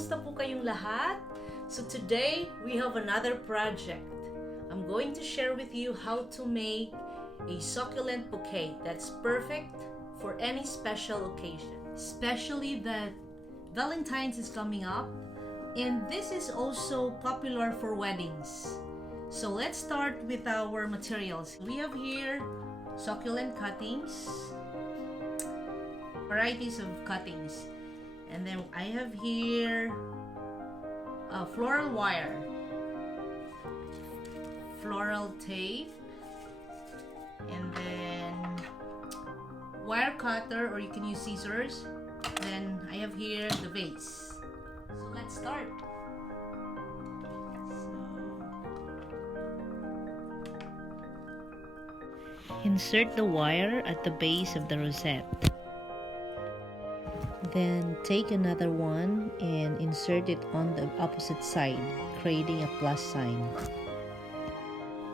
Kamusta po kayong lahat? So today, we have another project. I'm going to share with you how to make a succulent bouquet that's perfect for any special occasion. Especially that Valentines is coming up, and this is also popular for weddings. So let's start with our materials. We have here succulent cuttings, varieties of cuttings. And then I have here floral wire, floral tape, and then wire cutter, or you can use scissors. Then I have here the vase. So let's start. Insert the wire at the base of the rosette. Then take another one and insert it on the opposite side, creating a plus sign.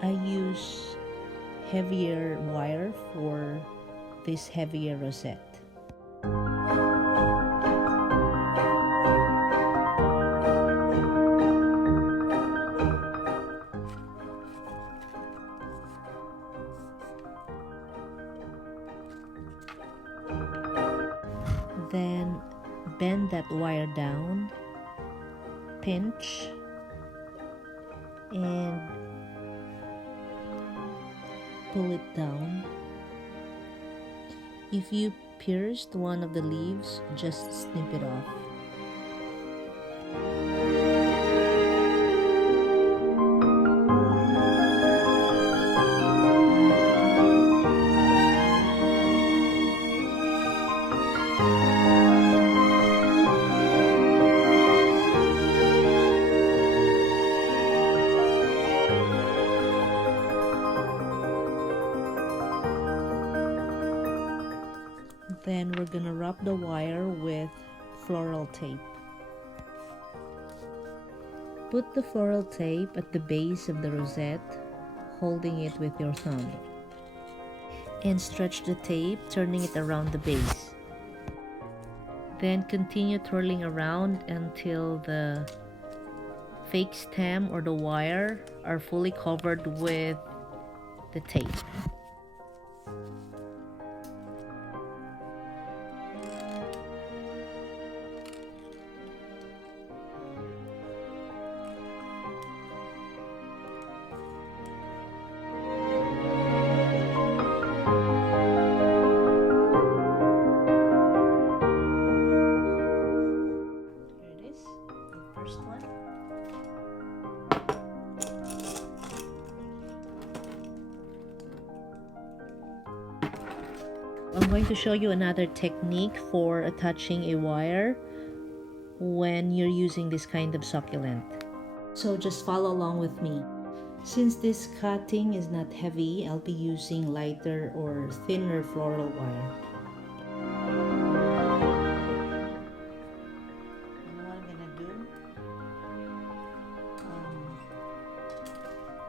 I use heavier wire for this heavier rosette. Then bend that wire down, pinch, and pull it down. If you pierced one of the leaves, just snip it off. Then we're gonna wrap the wire with floral tape. Put the floral tape at the base of the rosette, holding it with your thumb. And stretch the tape, turning it around the base. Then continue twirling around until the fake stem or the wire are fully covered with the tape. I'm going to show you another technique for attaching a wire when you're using this kind of succulent. So just follow along with me. Since this cutting is not heavy, I'll be using lighter or thinner floral wire. And what I'm gonna do,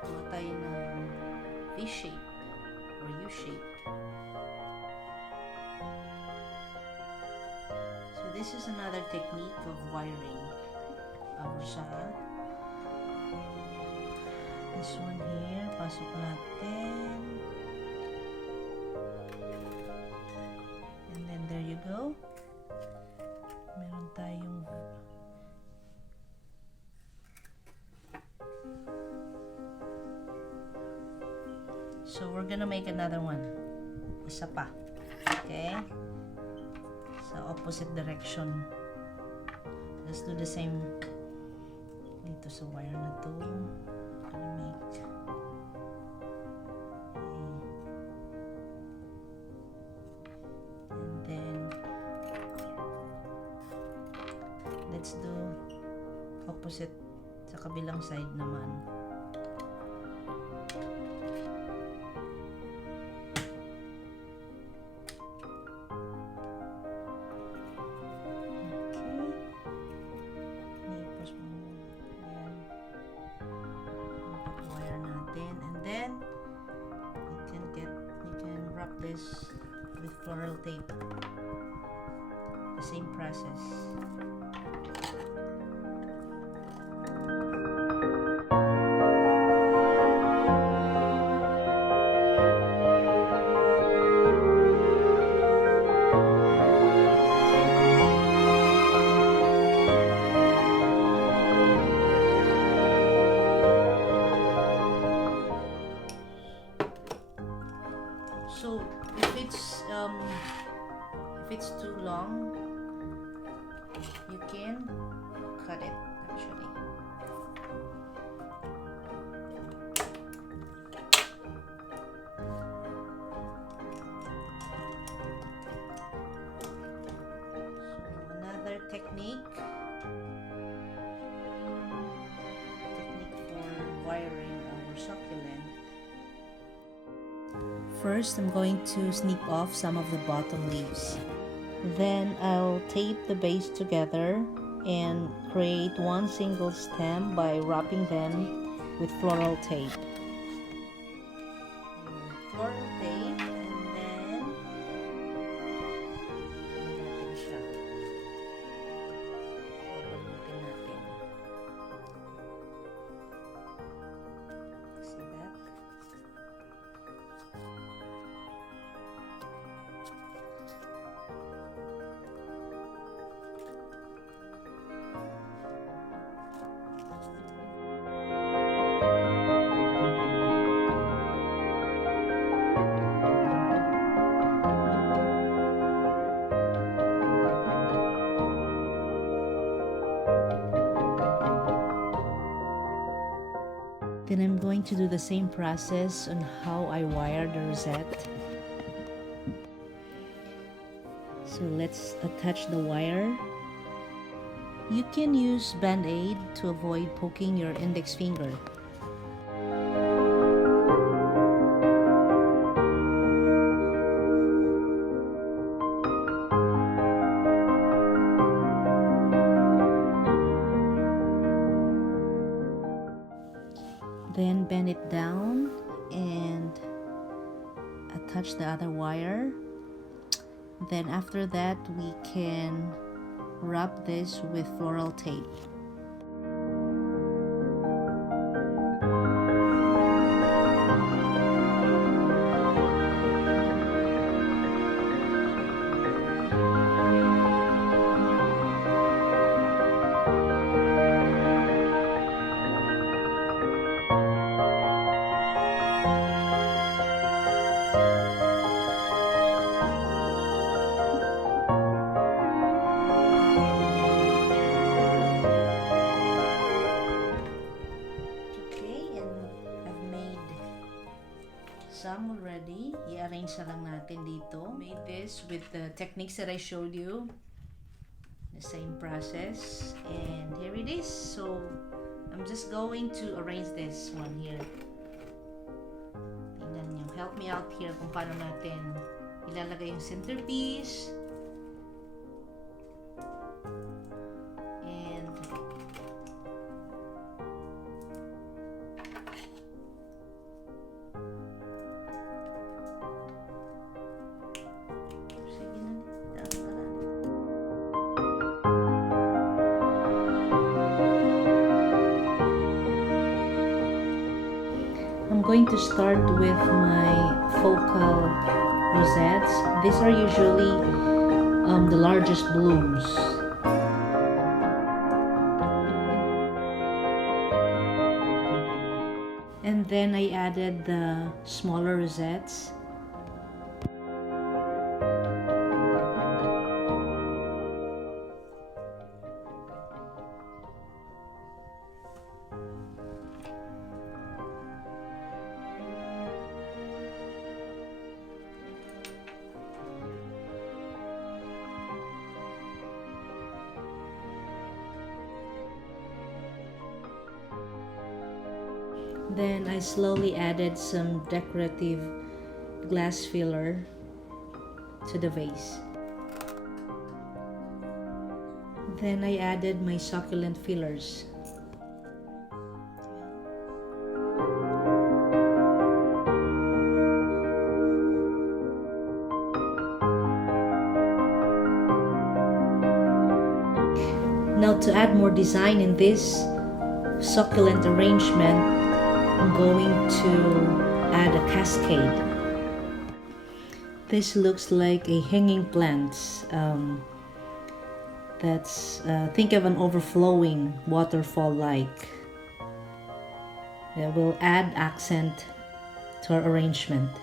gawa tayo ng V-shape or U-shape. This is another technique of wiring our sucker. This one here, pasok natin. And then there you go. Meron tayong so we're gonna make another one. Isa pa. Okay? Sa opposite direction. Let's do the same dito sa wire na to. Gonna make and then let's do opposite sa kabilang side naman. This with floral tape. The same process. So if it's too long, you can cut it actually. So another technique for wiring our succulent. First, I'm going to snip off some of the bottom leaves. Then I'll tape the base together and create one single stem by wrapping them with floral tape. Floral tape, and then natin siya. Babalutin natin. See that? Then I'm going to do the same process on how I wire the rosette. So let's attach the wire. You can use band-aid to avoid poking your index finger. Then bend it down and attach the other wire. Then after that, we can wrap this with floral tape. Some already. I-arrange na lang natin dito. Made this with the techniques that I showed you. The same process. And here it is. So, I'm just going to arrange this one here. Tingnan nyo. Help me out here kung paano natin ilalagay yung centerpiece. And I'm going to start with my focal rosettes. These are usually the largest blooms. And then I added the smaller rosettes. Then I slowly added some decorative glass filler to the vase. Then I added my succulent fillers. Now to add more design in this succulent arrangement, I'm going to add a cascade. This looks like a hanging plant. Think of an overflowing waterfall-like. That will add accent to our arrangement.